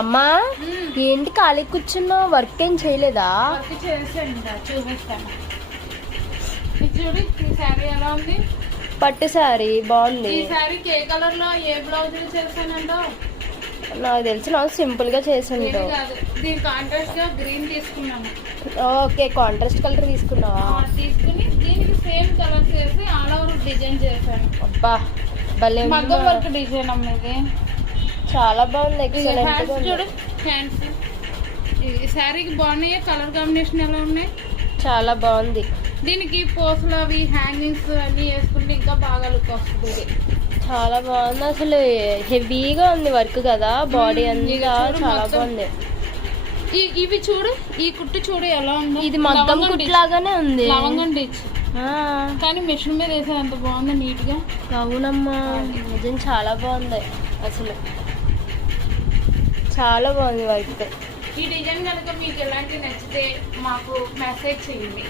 అమ్మా ఏంటి ఖాళీ కూర్చున్నావు? వర్క్ ఏం చేయలేదా? వర్క్ చేసాను, చూపిస్తాను. చూడు ఈ శారీ ఎలా ఉంది. పట్టు శారీ బాగుంది. ఈ శారీకి ఏ కలర్ లో ఏ బ్లౌజ్ చేశానంటో నాకు తెలిసి నాకు సింపుల్ గా చేసాను. కాదు, దీని కాంట్రాస్ట్ గా గ్రీన్ తీసుకున్నాను. ఓకే, కాంట్రాస్ట్ కలర్ తీసుకున్నావా? తీసుకుని దీనికి సేమ్ కలర్ చేసి ఆల్ ఓవర్ డిజైన్ చేశాను. అబ్బా భలే మగ్గం వర్క్ డిజైన్ అమ్మ ఇది. చాలా బాగుంది. హ్యాండ్స్ చూడు, హ్యాండ్స్ ఈ శారీకి బాగున్నాయి. కలర్ కాంబినేషన్ ఎలా ఉన్నాయి? చాలా బాగుంది. దీనికి పోస్టులు అవి హ్యాంగింగ్స్ అన్ని వేసుకుంటే ఇంకా బాగా లుక్ వస్తుంది. చాలా బాగుంది. అసలు హెవీగా ఉంది వర్క్ కదా, బాడీ అంతా చాలా బాగుంది. ఇవి చూడు, ఈ కుట్టు చూడు ఎలా ఉంది. ఇది మగ్గం కుట్టు లాగానే ఉంది. లవంగం డిచ్ కానీ మిషన్ మీద వేసే అంత బాగుంది, నీట్ గా. అవునమ్మా, నిజం చాలా బాగుంది. అసలు చాలా బాగుంది వర్క్. ఈ డిజైన్ కనుక మీకు ఎలాంటి నచ్చితే మాకు మెసేజ్ చేయండి.